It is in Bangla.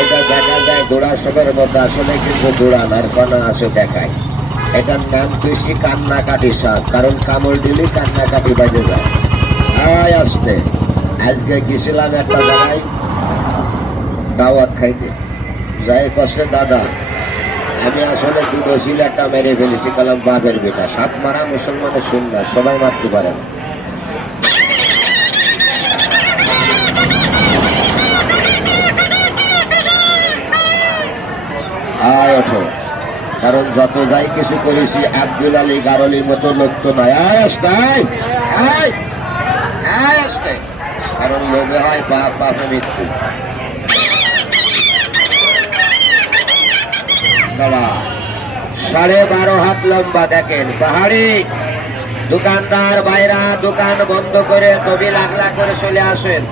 এটা দেখা যায় দৌড়াসবের মধ্যে আসলে কিন্তু দৌড়ানোর কণা আছে দেখায়। এটার নাম কৃষি কান্নাকাটি শাক, কারণ কামড় দিলেই কান্নাকাটি বাজে যায়। আসতে আজকে গেছিলাম একটা জায়গায় দাওয়াত খাইতে, যাই কষ্টে দাদা আমি আসলে দুধশীল একটা মেরে ফেলেছি, কালাম বাপের বেটা। সাপ মারা মুসলমানের সুন্নাত, সবাই মারতে পারে না। ওঠো, কারণ যত যাই কিছু করেছি আব্দুল আলী গারলির মতো লোক তো নয়। আসতে কারণ লোভে হয় পাপ, পাপে মৃত্যু। 12.5 হাত লম্বা, দেখেন পাহাড়ি দোকানদার বাইরা দোকান বন্ধ করে তবে লাখ লাখ করে চলে আসেন।